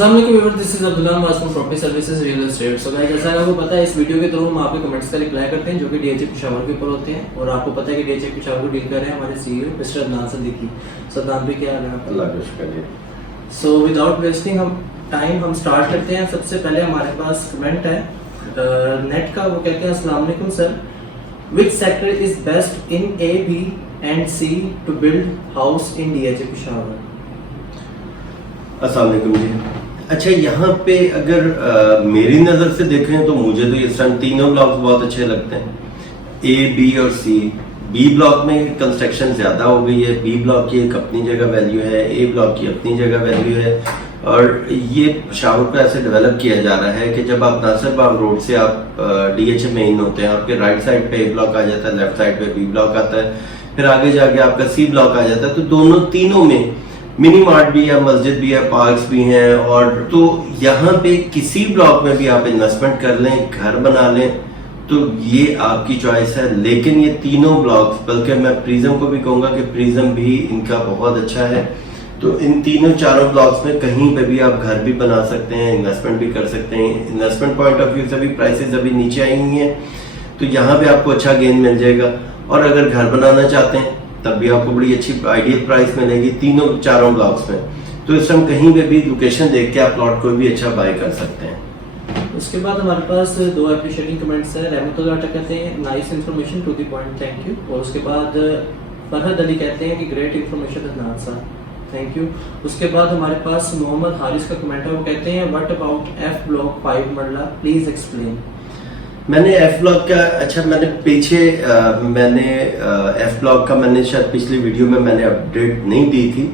अस्सलाम वालेकुम viewers, this is Abdullah मासूम property services real estate. So guys, जैसा आपको पता है इस वीडियो के थ्रू हम आपके कमेंट्स का रिप्लाई करते हैं जो कि डीएचए पेशावर के ऊपर होते हैं। और आपको पता है कि डीएचए पेशावर को डील कर रहे हैं हमारे सीईओ मिस्टर अदनान सिद्दीकी। सो अदनान भाई, क्या हाल है आपका? अल्लाह का शुक्र है। सो विदाउट वेस्टिंग हम स्टार्ट करते हैं। सबसे पहले हमारे पास कमेंट है नेट का। वो कहते हैं अस्सलाम वालेकुम sir, which sector is best in A, B and C to build house in DHA Peshawar? अस्सलाम वालेकुम जी। अच्छा, यहाँ पे अगर मेरी नज़र से देख रहे हैं तो मुझे तो इस टाइम तीनों ब्लॉक्स बहुत अच्छे लगते हैं, ए, बी और सी। बी ब्लॉक में कंस्ट्रक्शन ज़्यादा हो गई है, बी ब्लॉक की एक अपनी जगह वैल्यू है, ए ब्लॉक की अपनी जगह वैल्यू है। और ये पेशावर को ऐसे डेवलप किया जा रहा है कि जब आप नासिर बाग रोड से आप डीएचए में इन होते हैं, आपके राइट साइड पे ए ब्लॉक आ जाता है, लेफ्ट साइड पे बी ब्लॉक आता है, फिर आगे जाके आपका सी ब्लॉक आ जाता है। तो दोनों तीनों में मिनी मार्ट भी है, मस्जिद भी है, पार्क्स भी हैं। और तो यहाँ पे किसी ब्लॉक में भी आप इन्वेस्टमेंट कर लें, घर बना लें, तो ये आपकी चॉइस है। लेकिन ये तीनों ब्लॉक्स, बल्कि मैं प्रिज्म को भी कहूँगा कि प्रिज्म भी इनका बहुत अच्छा है। तो इन तीनों चारों ब्लॉक्स में कहीं पे भी आप घर भी बना सकते हैं, इन्वेस्टमेंट भी कर सकते हैं। इन्वेस्टमेंट पॉइंट ऑफ व्यू से भी प्राइसेस अभी नीचे आई हुई हैं, तो यहाँ पे आपको अच्छा गेन मिल जाएगा। और अगर घर बनाना चाहते हैं तब भी आपको बड़ी अच्छी आइडियल प्राइस मिलेगी तीनों चारों ब्लॉक्स में। तो इस टाइम कहीं पे भी लोकेशन देख के आप प्लॉट को भी अच्छा बाय कर सकते हैं। उसके बाद हमारे पास दो अप्रिशिएटिंग कमेंट्स है। रहमतुल्लाह कहते हैं nice information to the point, thank you. और उसके बाद फरहद अली कहते हैं कि great information Adnan sir, thank you. उसके बाद हमारे पास मोहम्मद हारिस का कमेंट है। वो कहते हैं व्हाट अबाउट एफ ब्लॉक 5 मरला, प्लीज एक्सप्लेन। मैंने एफ ब्लॉक का, अच्छा मैंने पीछे मैंने एफ ब्लॉक का मैंने शायद पिछली वीडियो में मैंने अपडेट नहीं दी थी,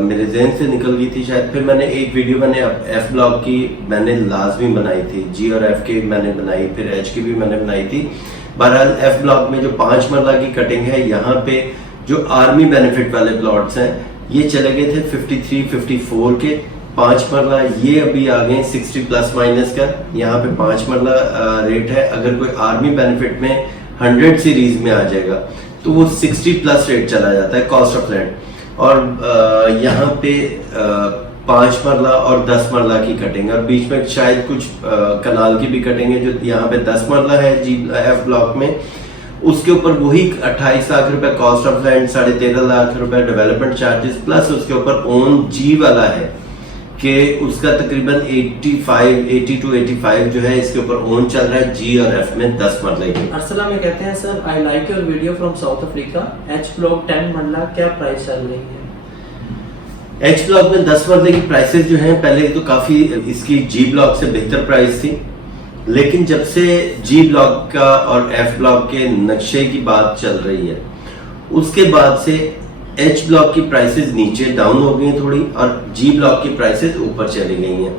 मेरे जहन से निकल गई थी शायद। फिर मैंने एक वीडियो मैंने एफ ब्लॉक की मैंने लाजमी बनाई थी, जी और एफ की मैंने बनाई, फिर एच की भी मैंने बनाई थी। बहरहाल एफ ब्लॉक में जो 5 मरला की कटिंग है, यहाँ पे जो आर्मी बेनिफिट वाले प्लॉट्स हैं ये चले गए थे 53, 54 के 5 मरला। ये अभी आ गए 60 प्लस माइनस का, यहाँ पे 5 मरला रेट है। अगर कोई आर्मी बेनिफिट में 100 सीरीज में आ जाएगा तो वो 60 प्लस रेट चला जाता है कॉस्ट ऑफ लैंड। और यहाँ पे 5 मरला और 10 मरला की कटिंग, और बीच में शायद कुछ कनाल की भी कटिंग है। जो यहाँ पे 10 मरला है जी एफ ब्लॉक में, उसके ऊपर वही 28 लाख रुपए कॉस्ट ऑफ लैंड, 13.5 लाख रुपए डेवलपमेंट चार्जेस, प्लस उसके ऊपर ओन जी वाला है कि उसका तकरीबन 80 to 85 जो है इसके ऊपर ओन चल रहा है जी और एफ में 10 मरले की। अर्सला में कहते हैं sir, I like your video from south Africa, H block 10 मरला क्या प्राइस चल रही है? एच ब्लॉक में 10 मरले की प्राइसेस जो हैं, पहले तो काफी इसकी जी ब्लॉक से बेहतर प्राइस थी, लेकिन जब से जी ब्लॉक का और एफ ब्लॉक के नक्शे की बात चल रही है, उसके बाद से एच ब्लॉक की प्राइसेस नीचे डाउन हो गई थोड़ी और जी ब्लॉक की प्राइसेस ऊपर चली गई हैं।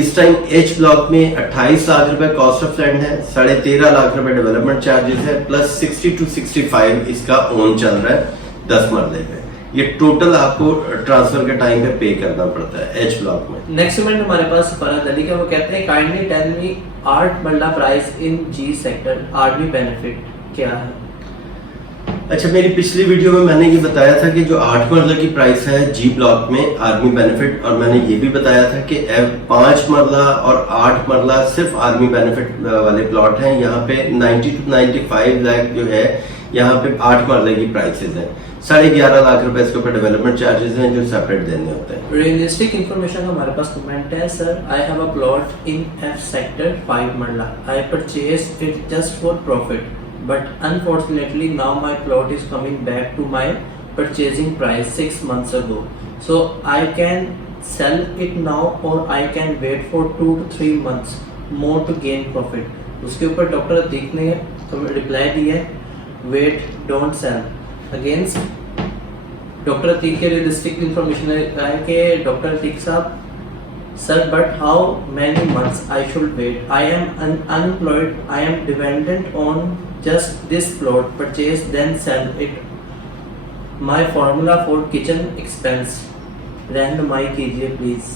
इस टाइम एच ब्लॉक में 28 लाख रुपए कॉस्ट ऑफ लैंड है, 13.5 लाख रुपए डेवलपमेंट चार्जेस है, प्लस 60 to 65 इसका ओन चल रहा है 10 मरले पे। ये टोटल आपको ट्रांसफर के टाइम पे पे करना पड़ता है एच ब्लॉक में। नेक्स्ट कमेंट हमारे पास फरहद अली का। वो कहते हैं kindly tell me 8 marla price in G sector, army benefit क्या है? अच्छा, मेरी पिछली वीडियो में मैंने ये बताया था कि जो 8 मरला की प्राइस है जी ब्लॉक में आर्मी बेनिफिट, और मैंने ये भी बताया था कि 5 मरला और 8 मरला सिर्फ आर्मी बेनिफिट वाले प्लॉट हैं। यहाँ पे 90 to 95 लाख जो है यहाँ पे 8 मरले की प्राइसेस हैं। 11.5 लाख रुपए इसके ऊपर डेवलपमेंट चार्जेस हैं जो सेपरेट देने होते हैं। रियलिस्टिक इन्फॉर्मेशन हमारे पास कमेंट है। Sir, I have a plot in F sector 5 मरला, I purchase it just for profit, but unfortunately now my plot is coming back to my purchasing price 6 months ago, so I can sell it now or I can wait for 2 to 3 months more to gain profit। उसके ऊपर doctor Atiq ने reply दिया है, wait don't sell. Against doctor Atiq के realistic information है कि doctor Atiq साहब, sir, but how many months I should wait? I am unemployed, I am dependent on just this plot, purchase then sell it, my formula for kitchen expense, रहनुमाई कीजिए please.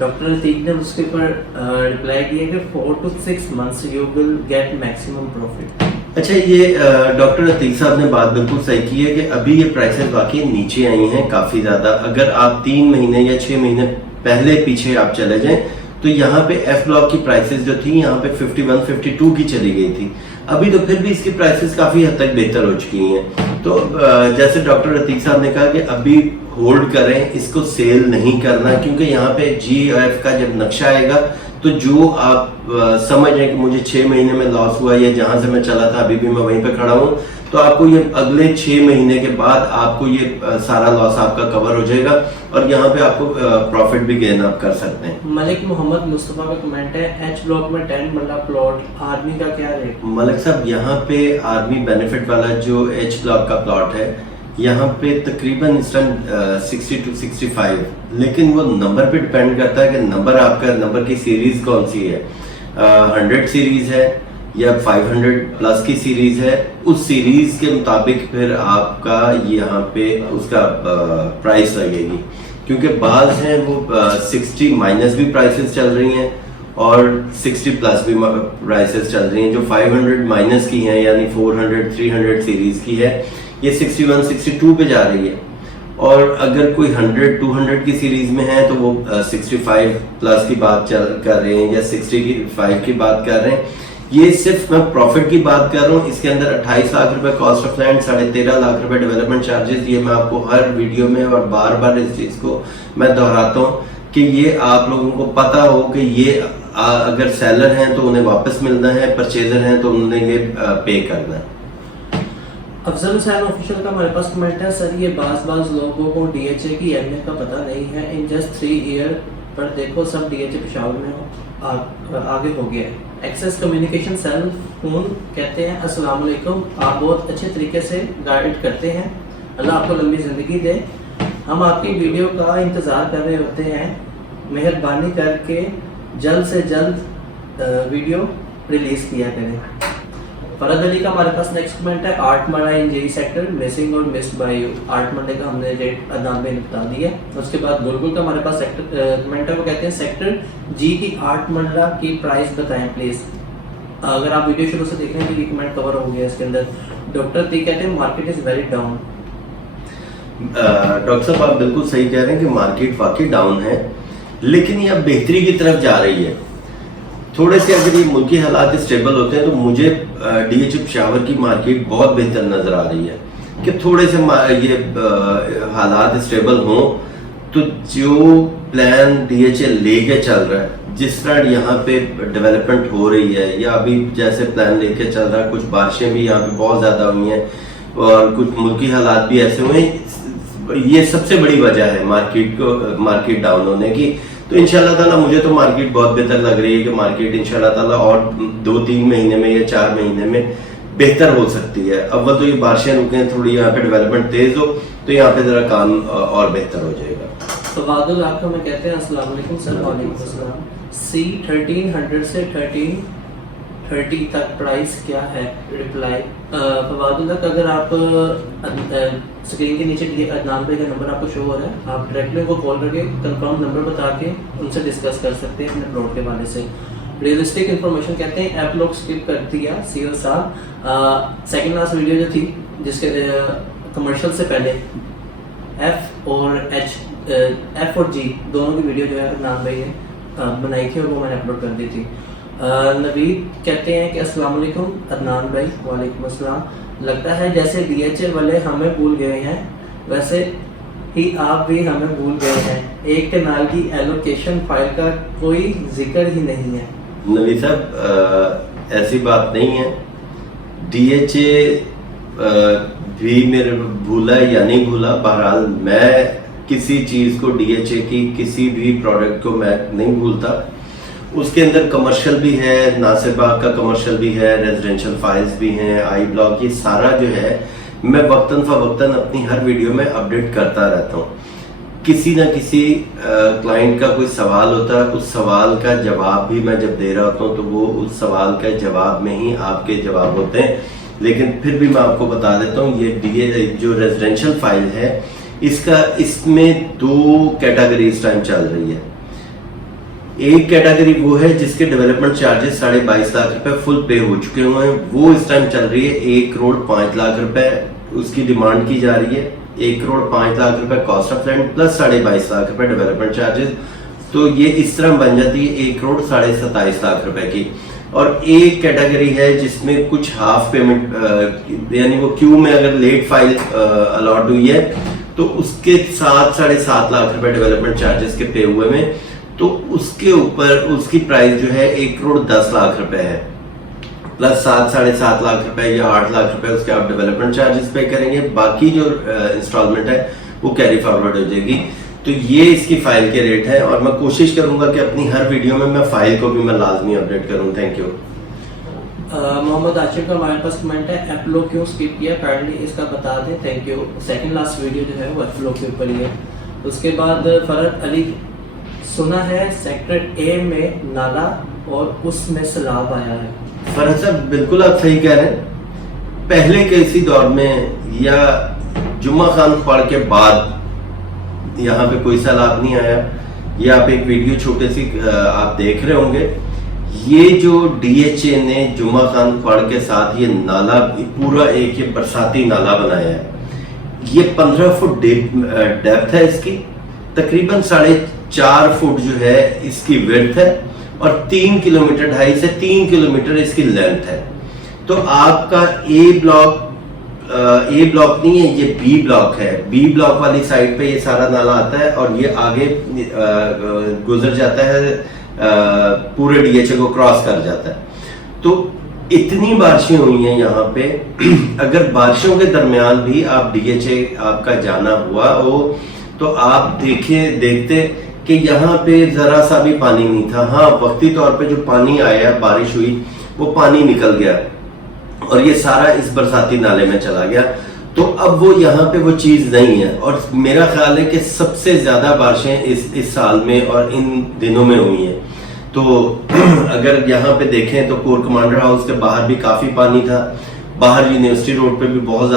Doctor Atiq ने उसके ऊपर reply दिया कि 4 to 6 months you will get maximum profit। अच्छा, ये doctor Atiq साहब ने बात बिल्कुल सही की है कि अभी ये प्राइसेस वाकई नीचे आई हैं काफी ज्यादा। अगर आप 3 महीने या 6 महीने पहले पीछे आप चले जाएं तो यहाँ पे एफ ब्लॉक की प्राइसेस जो थी यहाँ पे 51, 52 की चली गई थी। अभी तो फिर भी इसकी प्राइसेस काफी हद तक बेहतर हो चुकी हैं। तो जैसे डॉक्टर अतीक साहब ने कहा कि अभी होल्ड करें, इसको सेल नहीं करना, क्योंकि यहाँ पे GF का जब नक्शा आएगा तो जो आप समझ रहे हैं कि मुझे 6 महीने में लॉस हुआ या जहां से मैं चला था अभी भी मैं वहीं पे खड़ा हूँ, तो आपको ये अगले 6 महीने के बाद आपको ये सारा लॉस आपका कवर हो जाएगा और यहाँ पे आपको प्रॉफिट भी गेन आप कर सकते हैं। मलिक मोहम्मद मुस्तफा का कमेंट है, एच ब्लॉक में 10 मरला प्लॉट आर्मी का क्या रेट? मलिक साहब, यहाँ पे आर्मी बेनिफिट वाला जो एच ब्लॉक का प्लॉट है यहाँ पे तकरीबन इस टाइम 60 to 65, लेकिन वो नंबर पे डिपेंड करता है कि नंबर की सीरीज कौन सी है। 100 सीरीज है या 500 प्लस की सीरीज है, उस सीरीज के मुताबिक फिर आपका यहाँ पे उसका प्राइस लगेगी, क्योंकि बाज हैं वो 60 माइनस भी प्राइसेस चल रही हैं और 60 प्लस भी प्राइसेस चल रही हैं। जो 500 माइनस की हैं यानी 400, 300 सीरीज की है, ये 61, 62 पे जा रही है। और अगर कोई 100, 200 की सीरीज में है तो वो 65 प्लस की बात कर रहे हैं या 65 की बात कर रहे हैं। ये सिर्फ मैं प्रॉफिट की बात कर रहा हूँ। इसके अंदर 28 लाख रुपए कॉस्ट ऑफ लैंड, 13.5 लाख रुपए डेवलपमेंट चार्जेस, ये मैं आपको हर वीडियो में और बार बार इस चीज को मैं दोहराता हूँ कि ये आप लोगों को पता हो कि ये अगर सेलर हैं तो उन्हें वापस मिलना है, परचेजर हैं तो उन्हें ये पे करना है। अफजल हुसैन ऑफिशियल का हमारे पास कमेंट है, सर ये बाज लोगों को DHA की अहमियत का पता नहीं है, इन जस्ट 3 ईयर पर देखो सब DHA पेशावर में आगे हो गया है। एक्सेस कम्युनिकेशन सेल फोन कहते हैं, अस्सलाम वालेकुम, आप बहुत अच्छे तरीके से गाइड करते हैं, अल्लाह आपको लंबी ज़िंदगी दे। हम आपकी वीडियो का इंतज़ार कर रहे होते हैं, मेहरबानी करके जल्द से जल्द वीडियो रिलीज़ किया करें। फरद अली का हमारे पास नेक्स्ट कमेंट है, 8 मरला इन JE सेक्टर मिसिंग और मिस्ड बाय यू। 8 मरले का हमने रेट अदनान में बता दिया। उसके बाद बुलबुल का हमारे पास सेक्टर कमेंट है, वो कहते हैं सेक्टर G की 8 मरला की प्राइस बताएं प्लीज। अगर आप वीडियो शुरू से देख रहे हैं तो ये कमेंट कवर हो गया इसके अंदर। डॉक्टर ती कहते हैं market is very down. Doctor साहब आप बिल्कुल सही कह रहे हैं कि मार्केट वाकई डाउन है, लेकिन ये अब बेहतरी की तरफ जा रही है। थोड़े से अगर ये मुल्की हालात स्टेबल होते हैं तो मुझे DHA पेशावर की मार्केट बहुत बेहतर नजर आ रही है कि थोड़े से ये हालात स्टेबल हों तो जो प्लान DHA लेके चल रहा है, जिस तरह यहाँ पे डेवलपमेंट हो रही है या अभी जैसे प्लान लेके चल रहा है, कुछ बारिशें भी यहाँ पे बहुत ज्यादा हुई हैं और कुछ मुल्की हालात भी ऐसे हुए, ये सबसे बड़ी वजह है मार्केट डाउन होने की। तो इंशाल्लाह ताला मुझे तो मार्केट बहुत बेहतर लग रही है कि मार्केट इंशाल्लाह ताला और 2-3 महीने में या 4 महीने में बेहतर हो सकती है। अव्वल तो ये बारिशें रुकें, थोड़ी यहाँ पे डेवलपमेंट तेज हो तो यहाँ पे जरा काम और बेहतर हो जाएगा। तो वादुल आपको मैं कहते हैं अस्सलाम वालेकुम सर। वालेकुम अस्सलाम। C 1300 से 1330 तक प्राइस क्या है? रिप्लाई फवादुल, अगर आप स्क्रीन के नीचे अदनान भाई का नंबर आपको शो हो रहा है, आप डायरेक्टली उनको कॉल करके कंफर्म नंबर बता के उनसे डिस्कस कर सकते हैं अपने प्लॉट के बारे से। रियलिस्टिक इन्फॉर्मेशन कहते हैं ऐप लोग स्किप कर दिया सीएल साहब। सेकंड लास्ट वीडियो जो थी जिसके कमर्शियल से पहले F और G दोनों की वीडियो जो है अदनान भाई ने बनाई थी और वो मैंने अपलोड कर दी थी। नवीद कहते हैं कि अस्सलाम वालेकुम अदनान भाई। वालेकुम अस्सलाम। लगता है जैसे DHA वाले हमें भूल गए हैं वैसे ही आप भी हमें भूल गए हैं, एक कनाल की एलोकेशन फाइल का कोई जिक्र ही नहीं है। नवीद साहब ऐसी बात नहीं है, DHA भी मेरे भूला या नहीं भूला, बहरहाल मैं किसी चीज को DHA की किसी भी प्रोडक्ट को मैं नहीं भूलता। उसके अंदर कमर्शियल भी है, नासिर बाग का कमर्शियल भी है, रेजिडेंशियल फाइल्स भी हैं, आई ब्लॉक, ये सारा जो है मैं वक्तन फवक्तन अपनी हर वीडियो में अपडेट करता रहता हूँ। किसी ना किसी क्लाइंट का कोई सवाल होता है, उस सवाल का जवाब भी मैं जब दे रहा होता हूँ तो वो उस सवाल का जवाब में ही आपके जवाब होते हैं। लेकिन फिर भी मैं आपको बता देता हूँ, ये जो रेजिडेंशियल फाइल है इसमें 2 कैटेगरी इस टाइम चल रही है। एक कैटेगरी वो है जिसके डेवलपमेंट चार्जेस 22.5 लाख रुपए फुल पे हो चुके हुए हैं, वो इस टाइम चल रही है 1 करोड़ 5 लाख रुपए उसकी डिमांड की जा रही है। 1 करोड़ 5 लाख रुपए cost of land plus 22.5 lakh रुपए डेवलपमेंट चार्जेस, तो ये इस तरह बन जाती है 1,27,5 रुपए की। और एक कैटेगरी है जिसमें कुछ हाफ पेमेंट यानी वो क्यू में अगर लेट फाइल अलॉट हुई है तो उसके 7-7.5 लाख रुपए डेवलपमेंट चार्जेस के पे हुए में, तो उसके ऊपर उसकी प्राइस जो है 1,10,00,000 रुपए है, प्लस 7-7.5 लाख रुपए या 8 लाख रुपए उसके आप डेवलपमेंट चार्जेस पे करेंगे, बाकी जो इंस्टॉलमेंट है वो कैरी फॉरवर्ड हो जाएगी। तो ये इसकी फाइल के रेट है और मैं कोशिश करूंगा कि अपनी हर वीडियो में मैं फाइल को भी मैं लाजमी अपडेट करूं। Thank you. मोहम्मद आशिफ का हमारे पास कमेंट है, एप्लो क्यों स्किप किया, काइंडली इसका बता दें। Thank you. Second last video जो है वो एप्लो के ऊपर ही है। उसके बाद फरहत अली, सुना है सेक्टर ए में नाला और उसमें सैलाब आया है। फरहत साहब बिल्कुल आप सही कह रहे हैं। पहले के इसी दौर में या जुम्मा खान पढ़ के बाद यहाँ पे कोई सैलाब नहीं आया। ये आप एक वीडियो छोटे सी आप देख रहे होंगे। ये जो DHA ने जुम्मा खान पढ़ के साथ ये नाला पूरा एक ये बरसाती नाला बनाया है। ये 15 फुट डेप्थ है इसकी, तकरीबन 4.5 फुट जो है इसकी विड्थ है और 3 किलोमीटर 2.5 से 3 किलोमीटर इसकी लेंथ है। तो आपका ए ब्लॉक नहीं है, ये बी ब्लॉक है। बी ब्लॉक वाली साइड पे ये सारा नाला आता है और ये आगे गुजर जाता है, पूरे DHA को क्रॉस कर जाता है। तो इतनी बारिशें हुई हैं यहाँ पे अगर बारिशों के दरमियान भी आप DHA आपका जाना हुआ हो तो आप देखते कि यहाँ पे जरा सा भी पानी नहीं था। हाँ, वक्ती तौर पे जो पानी आया, बारिश हुई, वो पानी निकल गया और ये सारा इस बरसाती नाले में चला गया। तो अब वो यहाँ पे वो चीज नहीं है। और मेरा ख्याल है कि सबसे ज्यादा बारिशें इस साल में और इन दिनों में हुई हैं। तो अगर यहाँ पे देखें तो कोर कमांडर हाउस के बाहर भी काफी पानी था, बाहर यूनिवर्सिटी रोड पे भी बहुत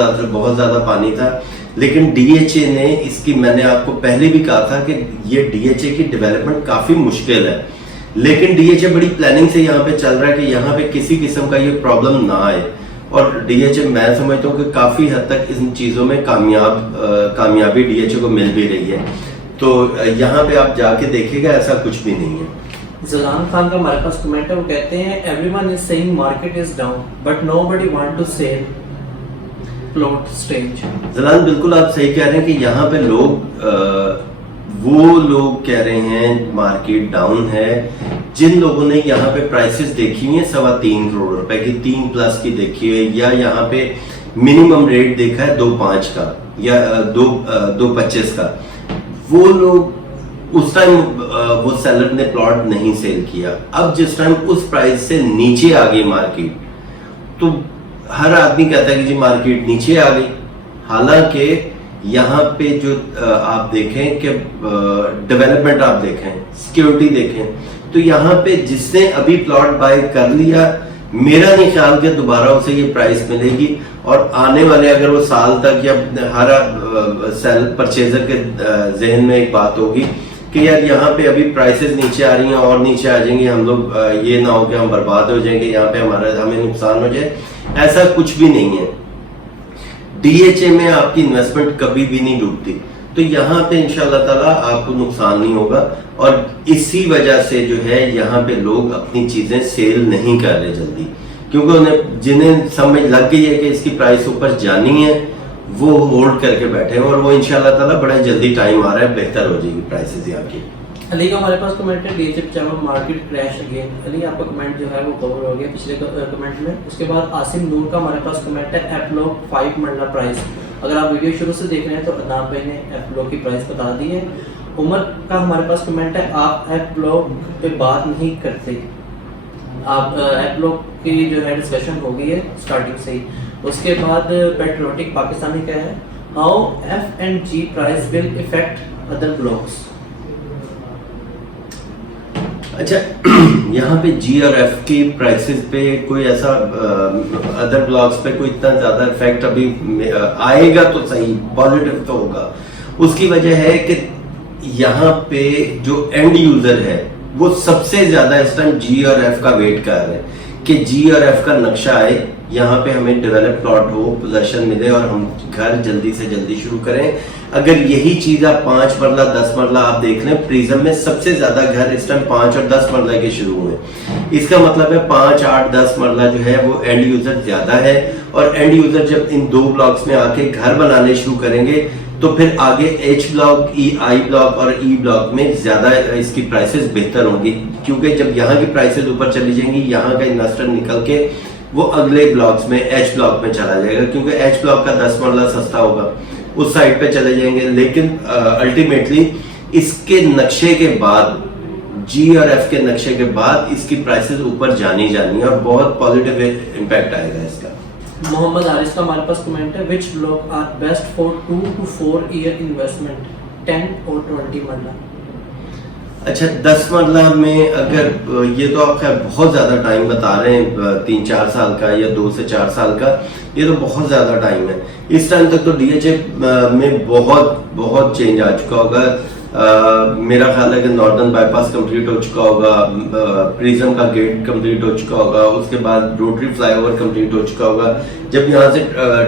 ज्यादा पानी था। लेकिन DHA ने इसकी, मैंने आपको पहले भी कहा था कि ये DHA की डेवलपमेंट काफी मुश्किल है, लेकिन DHA बड़ी प्लानिंग से यहाँ पे चल रहा है कि यहाँ पे किसी किस्म का ये प्रॉब्लम ना आए। और DHA मैं समझता हूँ कि काफी हद तक इन चीजों में कामयाबी DHA को मिल भी रही है। तो यहाँ पे आप जाके देखिएगा ऐसा कुछ भी नहीं है। जलान खान का हमारे पास कमेंट है, वो कहते हैं everyone is saying market is down but nobody want to sell plot stage. Jalan बिल्कुल आप सही कह रहे हैं कि यहाँ पे वो लोग कह रहे हैं मार्केट डाउन है जिन लोगों ने यहाँ पे प्राइसेस देखी हुई है 3.25 करोड़ रुपए की, 3+ की देखी है, या यहाँ पे मिनिमम रेट देखा है 2.5 का या 2.25 का। वो लोग उस टाइम वो सेलर ने प्लॉट नहीं सेल किया। अब जिस टाइम उस प्राइस से नीचे आ गई मार्केट तो हर आदमी कहता है कि जी मार्केट नीचे आ गई। हालांकि यहाँ पे जो आप देखें कि डेवलपमेंट आप देखें, सिक्योरिटी देखें, तो यहाँ पे जिसने अभी प्लॉट बाय कर लिया, मेरा नहीं ख्याल कि दोबारा उसे ये प्राइस मिलेगी। और आने वाले अगर वो साल तक या हर सेल परचेजर के जहन में एक बात होगी कि यार यहाँ पे अभी प्राइसेस नीचे आ रही हैं और नीचे आ जाएंगी, हम लोग ये ना हो कि हम बर्बाद हो जाएंगे, यहाँ पे हमें नुकसान हो जाए। ऐसा कुछ भी नहीं है। DHA में आपकी इन्वेस्टमेंट कभी भी नहीं डूबती। तो यहाँ पे इंशाल्लाह ताला आपको नुकसान नहीं होगा। और इसी वजह से जो है यहाँ पे लोग अपनी चीजें सेल नहीं कर रहे जल्दी, क्योंकि जिन्हें समझ लग गई है कि इसकी प्राइस ऊपर जानी है, वो होल्ड करके बैठे हैं। और वो इंशाल्लाह ताला बड़ा जल्दी टाइम आ रहा है, बेहतर हो जाएगी प्राइसेस यहाँ की। अली का हमारे पास कमेंट है, DHA चावल मार्केट क्रैश अगेन। अली आपका कमेंट जो है वो कवर हो गया पिछले कमेंट में। उसके बाद आसिम नूर का हमारे पास कमेंट है, एप्लो 5 मंडला प्राइस। अगर आप वीडियो शुरू से देख रहे हैं तो अदनान भाई ने एप्लो की प्राइस बता दी है। उमर का हमारे पास कमेंट है, आप एप्लो पे बात नहीं करते। आप एप्लो की जो है डिस्कशन हो गई है स्टार्टिंग से ही। उसके बाद पेट्रोटिक पाकिस्तानी का है, how F&G price will effect other blocks. अच्छा, यहाँ पे G और F की प्राइसेस पे कोई ऐसा अदर ब्लॉक्स पे कोई इतना ज्यादा इफेक्ट अभी आएगा तो सही, पॉजिटिव तो होगा। उसकी वजह है कि यहाँ पे जो एंड यूजर है वो सबसे ज्यादा इस टाइम G और F का वेट कर रहे हैं कि G और F का नक्शा आए, यहाँ पे हमें डेवलप प्लॉट हो, पोजेशन मिले और हम घर जल्दी से जल्दी शुरू करें। अगर यही चीज आप 5 मरला 10 मरला आप देख लें, प्रिज्म में सबसे ज्यादा घर इस टाइम 5 और 10 मरला के शुरू हुए। इसका मतलब है 5, 8, 10 मरला जो है वो एंड यूजर ज्यादा है, और एंड यूजर जब इन 2 ब्लॉक्स में आके घर बनाने शुरू करेंगे तो फिर आगे एच ब्लॉक, आई ब्लॉक और ई ब्लॉक में ज्यादा इसकी प्राइसेस बेहतर होंगी, क्योंकि जब यहाँ की प्राइसेस ऊपर चली जाएंगी, यहाँ का इन्वेस्टर निकल के वो अगले ब्लॉक्स में एच ब्लॉक में चला जाएगा, क्योंकि एच ब्लॉक का 10 मरला सस्ता होगा, उस साइड पे चले जाएंगे। लेकिन अल्टीमेटली इसके नक्शे के बाद, जी और एफ के नक्शे के बाद इसकी प्राइसेस ऊपर जानी है और बहुत पॉजिटिव इम्पैक्ट आएगा इसका। मोहम्मद हारिस का हमारे पास कमेंट है, which block are best for 2 to 4 year investment, 10 और 20 मरला? अच्छा, 10 मरला में अगर ये तो आप खैर बहुत ज्यादा टाइम बता रहे हैं, 3-4 साल का या 2 से 4 साल का, ये तो बहुत ज्यादा टाइम है। इस टाइम तक तो डीएचए में बहुत चेंज आ चुका होगा। मेरा ख्याल है कि नॉर्दर्न बाईपास कंप्लीट हो चुका होगा, प्रिज्म का गेट कंप्लीट हो चुका होगा, उसके बाद रोटरी फ्लाईओवर कंप्लीट हो चुका होगा। जब यहाँ से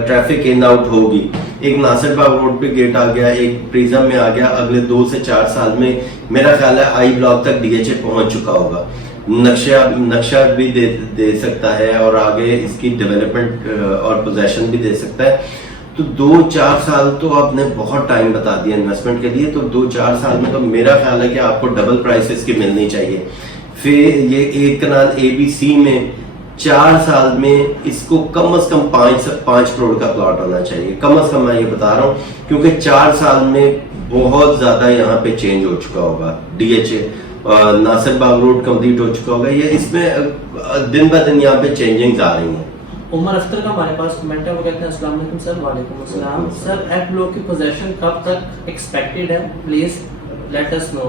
ट्रैफिक इन आउट होगी, एक नासिर बाग रोड पे गेट आ गया, एक प्रिज्म में आ गया, अगले 2 से 4 साल में मेरा ख्याल है आई ब्लॉक तक डीएचए पहुंच चुका होगा। नक्शा भी दे सकता है और आगे इसकी डेवलपमेंट और पोजेशन भी दे सकता है। तो 2-4 साल तो आपने बहुत टाइम बता दिया इन्वेस्टमेंट के लिए, तो 2-4 साल में तो मेरा ख्याल है कि आपको डबल प्राइसेस की मिलनी चाहिए। फिर ये एक कनाल ABC में 4 साल में इसको कम से कम 5 करोड़ का प्लॉट होना चाहिए, कम से कम मैं ये बता रहा हूँ, क्योंकि 4 साल में बहुत ज्यादा यहाँ पे चेंज हो चुका होगा। डीएचए नासिर बाग रोड कंप्लीट हो चुका होगा, ये इसमें दिन ब दिन यहाँ पे चेंजिंग्स आ रही हैं। उमर अख्तर का हमारे पास कमेंट है, वो कहते हैं अस्सलाम वालेकुम सर। वालेकुम अस्सलाम सर, एफ ब्लॉक की पोजीशन कब तक एक्सपेक्टेड है, please let us know.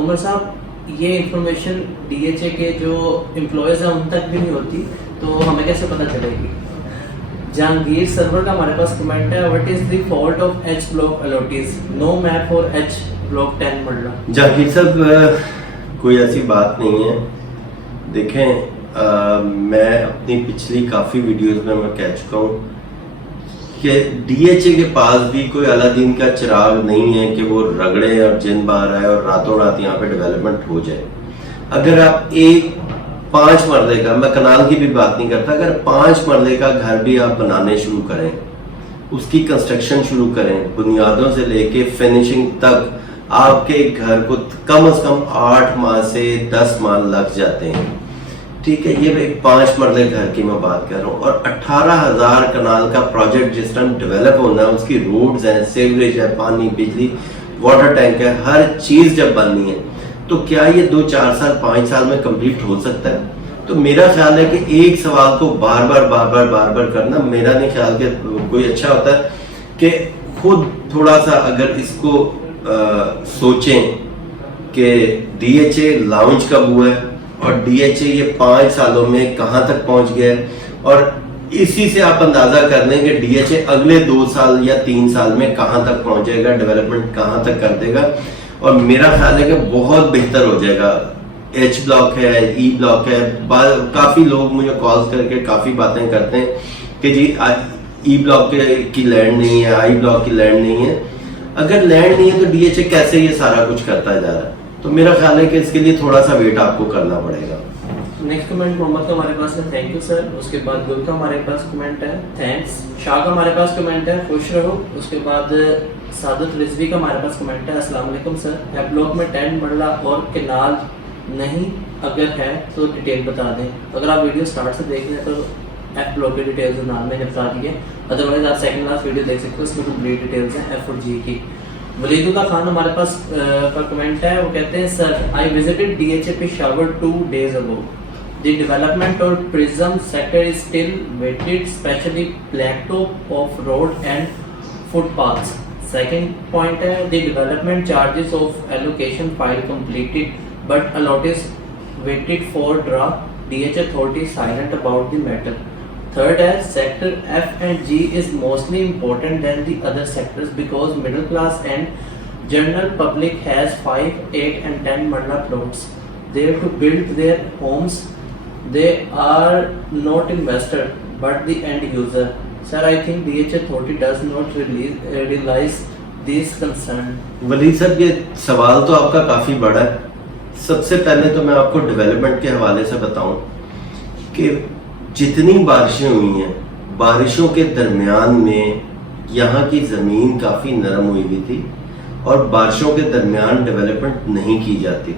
Umar साहब, ये इंफॉर्मेशन डीएचए के जो एम्प्लॉयज हैं उन तक भी नहीं होती, तो हमें कैसे पता चलेगी? जहांगीर सरवर का हमारे पास कमेंट है, what is the fault of H block allottees, no map for H block 10 marla? Jahangir साहब, कोई ऐसी बात नहीं है। देखें, मैं अपनी पिछली काफ़ी वीडियोस में मैं कह चुका हूँ कि डीएचए के पास भी कोई अलादीन का चिराग नहीं है कि वो रगड़े और जिन बाहर आए और रातों रात यहाँ पे डेवलपमेंट हो जाए। अगर आप एक 5 मरले का, मैं कनाल की भी बात नहीं करता, अगर 5 मरले का घर भी आप बनाने शुरू करें, उसकी कंस्ट्रक्शन शुरू करें, बुनियादों से लेके फिनिशिंग तक, आपके घर को कम से कम 8 माह से 10 माह लग जाते हैं। ठीक है, ये एक 5 मरले घर की मैं बात कर रहा हूँ, और 18,000 कनाल का प्रोजेक्ट जिस टाइम डेवलप होना है, उसकी रोड्स हैं, सीवरेज है, पानी, बिजली, वाटर टैंक है, हर चीज जब बननी है, तो क्या ये 2-4 साल 5 साल में कंप्लीट हो सकता है? तो मेरा ख्याल है कि एक सवाल को बार बार करना मेरा नहीं ख्याल कि कोई अच्छा होता है। कि खुद थोड़ा सा अगर इसको सोचें कि डीएचए लॉन्च कब हुआ है और डीएचए ये 5 सालों में कहां तक पहुंच गया है, और इसी से आप अंदाजा कर लें कि डीएचए अगले 2 साल या 3 साल में कहां तक पहुंचेगा, डेवलपमेंट कहां तक कर देगा। और मेरा ख्याल है कि बहुत बेहतर हो जाएगा। एच ब्लॉक है, ई ब्लॉक है, काफी लोग मुझे कॉल्स करके काफी बातें करते हैं कि जी ई ब्लॉक की लैंड नहीं है, आई ब्लॉक की लैंड नहीं है। अगर लैंड नहीं है तो डीएचए कैसे ये सारा कुछ करता जा रहा है? तो मेरा ख्याल है कि इसके लिए थोड़ा सा वेट आपको करना पड़ेगा। नेक्स्ट कमेंट मोहम्मद का हमारे पास है, थैंक यू सर। उसके बाद गुल का हमारे पास कमेंट है, थैंक्स। शाह का हमारे पास कमेंट है, खुश रहो। उसके बाद सादत रिजवी का हमारे पास कमेंट है, अस्सलाम वालेकुम सर, एफ ब्लॉक में 10 मरला और केनाल नहीं, अगर है तो डिटेल बता दें। अगर आप वीडियो स्टार्ट से देख रहे हैं तो एफ ब्लॉक की डिटेल्स नाम मैंने बता दी है, अदरवाइज आप सेकंड लास्ट वीडियो देख सकते हो, उसमें कंप्लीट डिटेल्स हैं एफ और जी की। वलीदुल्लाह खान हमारे पास का कमेंट है, वो कहते हैं sir I visited DHA Peshawar 2 days ago. The development of tourism sector is still weighted, especially blacktop of road and footpaths. Second point है, the development charges of allocation file completed but allotted waited for draft. DH authority silent about the matter. Third है, sector F and G is mostly important than the other sectors because middle class and general public has 5, 8 and 10 marla plots there to build their homes. They are not investor but the end user. Sir, I think DH authority does not realize these concerns? वली साहब, ये सवाल तो आपका काफ़ी बड़ा है। सबसे पहले तो मैं आपको डेवलपमेंट के हवाले से बताऊं कि जितनी बारिशें हुई हैं, बारिशों के दरमियान में यहाँ की ज़मीन काफ़ी नरम हुई हुई थी और बारिशों के दरमियान डेवलपमेंट नहीं की जाती।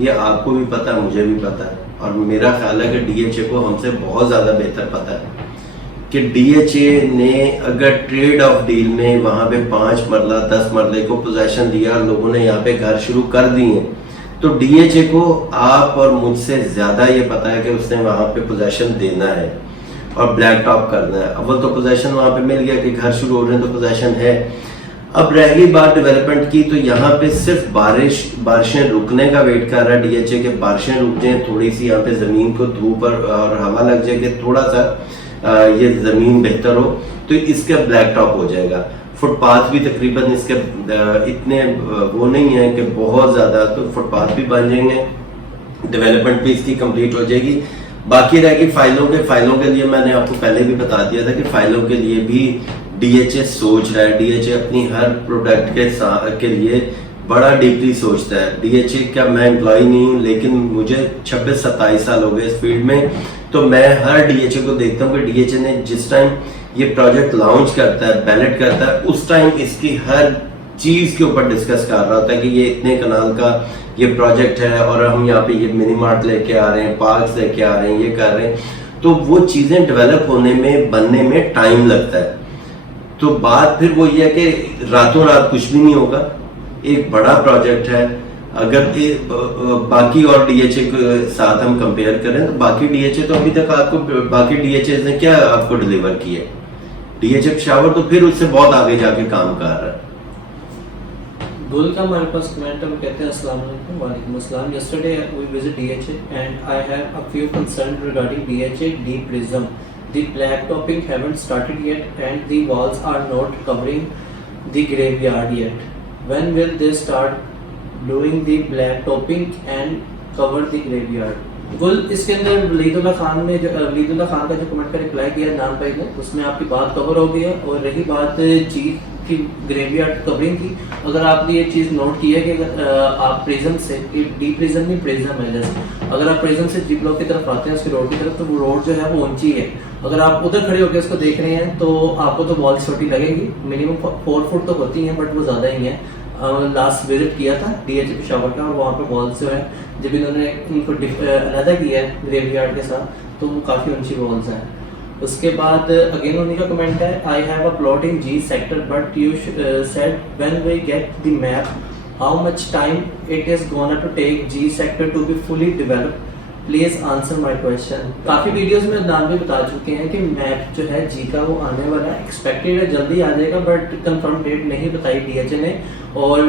ये आपको भी पता है, मुझे भी पता है, और मेरा ख्याल है कि DHA को हमसे बहुत ज़्यादा बेहतर पता है कि DHA ने अगर ट्रेड ऑफ डील में वहाँ पे 5 मरला 10 मरले को पोजेशन दिया और लोगों ने यहाँ पे घर शुरू कर दिए, तो DHA को आप और मुझसे ज़्यादा ये पता है कि उसने वहाँ पे पोजेशन देना है और ब्लैक टॉप करना है। अव्वल तो पोजेशन वहाँ पे मिल गया कि घर शुरू हो रहे हैं, तो पोजेशन है। अब रह गई बात डेवलपमेंट की, तो यहाँ पे सिर्फ बारिशें रुकने का वेट कर रहा है DHA के बारिशें रुक जाएं, थोड़ी सी यहाँ पे ज़मीन को धूप और हवा लग जाए कि थोड़ा सा ये ज़मीन बेहतर हो, तो इसका ब्लैक टॉप हो जाएगा। फुटपाथ भी तकरीबन इसके इतने वो नहीं है कि बहुत ज़्यादा, तो फुटपाथ भी बन जाएंगे, डेवलपमेंट भी इसकी कंप्लीट हो जाएगी। बाकी रहेगी फाइलों के लिए मैंने आपको पहले भी बता दिया था कि फाइलों के लिए भी DHA सोच रहा है। DHA अपनी हर प्रोडक्ट के लिए बड़ा डीपली सोचता है। DHA का मैं एम्प्लॉय नहीं हूँ, लेकिन मुझे 26-27 साल हो गए इस फील्ड में, तो मैं हर DHA को देखता हूँ कि DHA ने जिस टाइम ये प्रोजेक्ट लॉन्च करता है, बैलेट करता है, उस टाइम इसकी हर चीज़ के ऊपर डिस्कस कर रहा होता है कि ये इतने कनाल का ये प्रोजेक्ट है और हम यहाँ पे ये मिनी मार्ट लेके आ रहे हैं, पार्क्स लेके आ रहे हैं, ये कर रहे हैं, तो वो चीज़ें डेवलप होने में, बनने में टाइम लगता है। तो बात फिर वो ये है कि रातों रात कुछ भी नहीं होगा, एक बड़ा प्रोजेक्ट है। अगर बाकी और DHA के साथ हम कंपेयर करें तो बाकी DHA तो अभी तक आपको, बाकी DHA ने क्या आपको डिलीवर किया है? DHA पेशावर तो फिर उससे बहुत आगे जाके काम कर रहा है। गुल का हमारे पास कमेंट है, वो कहते हैं अस्सलाम वालेकुम। वालेकुम अस्सलाम। Yesterday we visit DHA and I have a few concerns regarding DHA deep prism. The black topping haven't started yet and the walls are not covering the graveyard yet. When will they start doing the black topping and cover the graveyard? गुल, इसके अंदर वलीदुल्लाह खान का जो comment का reply किया नाम भाई ने, उसमें आपकी बात कवर हो गई है। और रही बात चीफ की ग्रेवयार्ड कवरिंग की, अगर आपने ये चीज़ नोट की है कि आप प्रिज्म से, डी प्रिज्म नहीं प्रिज्म है, जैसे अगर आप प्रिज्म से जी ब्लॉक की तरफ आते हैं उसकी रोड की तरफ, तो वो रोड जो है वो ऊंची है। अगर आप उधर खड़े होकर उसको देख रहे हैं तो आपको तो वॉल छोटी लगेगी, मिनिमम 4 फुट तो होती हैं, बट वो ज़्यादा ही है। लास्ट विजिट किया था DHA पेशावर का, और वहाँ पे वॉल्स जो है जब इन्होंने उनको अलहदा किया है ग्रेवयार्ड के साथ, तो वो काफ़ी ऊंची वॉल्स हैं। उसके बाद अगेन उन्हीं का कमेंट है, I have a plot in G sector but you said when we get the map how much time it is gonna to take G sector to be fully developed, please answer my question. काफ़ी videos में नाम भी बता चुके हैं कि map जो है G का वो आने वाला है, एक्सपेक्टेड है जल्दी आ जाएगा, बट कंफर्म डेट नहीं बताई DHA ने। और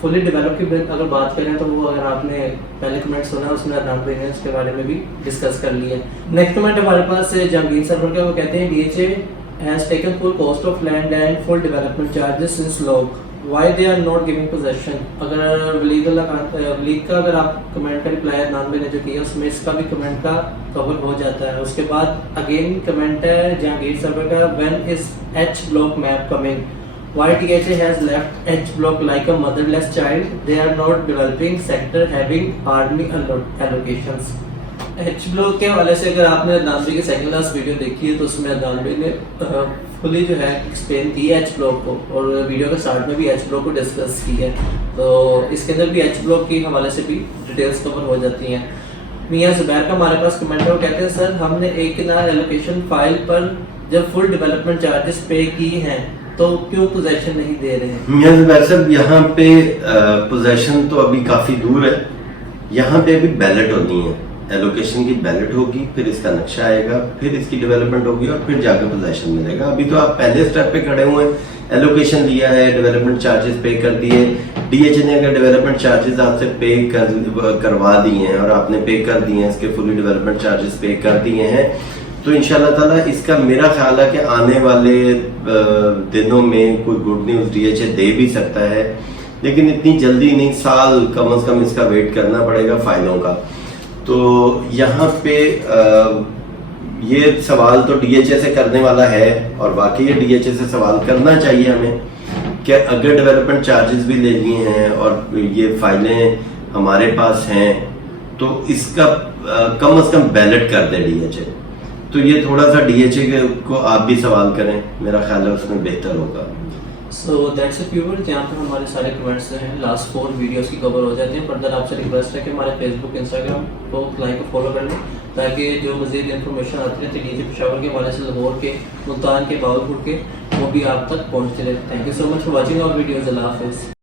फुली डेवलप की अगर बात करें तो वो, अगर आपने पहले कमेंट सुना उसमें नाम भी है, उसके बारे में भी डिस्कस कर लिया। नेक्स्ट कमेंट हमारे पास जहांगीर सरवर का, वो कहते हैं DHA has taken full cost of land and full development charges since lock, why they are not giving possession. अगर वलीद का अगर आप कमेंट का रिप्लाई नाम ने जो किया उसमें इसका भी कमेंट का कवर हो जाता है। उसके बाद अगेन कमेंट है जहांगीर सरवर का, when is H block map coming, why DHA has left H block like a motherless child, they are not developing sector having army allocations। H block के हवाले से अगर आपने अदनान के सेकंड लास्ट वीडियो देखी है तो उसमें अदनान ने फुली जो है एक्सप्लेन की है H ब्लॉक को, और वीडियो के स्टार्ट में भी H ब्लॉक को डिस्कस की है, तो इसके अंदर भी H ब्लॉक के हवाले से भी डिटेल्स कवर हो जाती हैं। मियां जुबैर का हमारे पास कमेंट है, वो कहते हैं सर हमने एक किनार एलोकेशन फाइल पर जब फुल डेवलपमेंट चार्जेस पे की हैं तो क्यों पोजेशन नहीं दे रहे हैं? मियां जुबैर साहब, यहाँ पे पोजेशन तो अभी काफी दूर है, यहाँ पे अभी बैलेट होनी है, एलोकेशन की बैलेट होगी, फिर इसका नक्शा आएगा, फिर इसकी डेवलपमेंट होगी और फिर जाकर पोजेशन मिलेगा। अभी तो आप पहले स्टेप पे खड़े हुए हैं, एलोकेशन लिया है, डेवलपमेंट चार्जेस पे कर दिए। DHA ने अगर डेवलपमेंट चार्जेस आपसे पे करवा दिए हैं और आपने पे कर दिए हैं, इसके फुली डेवलपमेंट चार्जेस पे कर दिए हैं, तो इंशाल्लाह ताला इसका मेरा ख्याल है कि आने वाले दिनों में कोई गुड न्यूज़ DHA दे भी सकता है, लेकिन इतनी जल्दी नहीं, साल कम से कम इसका वेट करना पड़ेगा फाइलों का। तो यहाँ पे ये सवाल तो DHA से करने वाला है और वाकई ये DHA से सवाल करना चाहिए हमें कि अगर डेवलपमेंट चार्जेस भी ले लिए हैं और ये फाइलें हमारे पास हैं तो इसका कम से कम बैलेट कर दे DHA। तो ये थोड़ा सा DHA को आप भी सवाल करें, मेरा ख्याल है उसमें बेहतर होगा। सो दैट्स इट व्यूअर्स, यहाँ पर हमारे सारे कमेंट्स हैं लास्ट 4 वीडियोस की कवर हो जाते हैं। फर्दर आपसे रिक्वेस्ट है कि हमारे फेसबुक इंस्टाग्राम को लाइक और फॉलो कर लें ताकि जो मज़ीद इन्फॉर्मेशन आती है तकलीफ पेशावर के हवाले से, लाहौर के, मुल्तान के, बावलपुर के, वो भी आप तक पहुँचते रहे। Thank you so much for watching our videos. Allah हाफ़िज़।